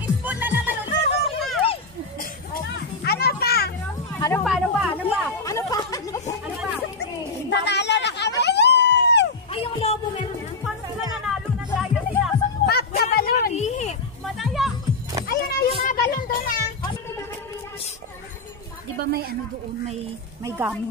Ipon na naman ulit. Ano pa? Nanalo na kami! Ay, yung lobo meron na. Paano sila nanalo na tayo sila? Pop ka balon! Madaya! Ayun na yung mga balon doon na. Di ba may ano doon, may gamo?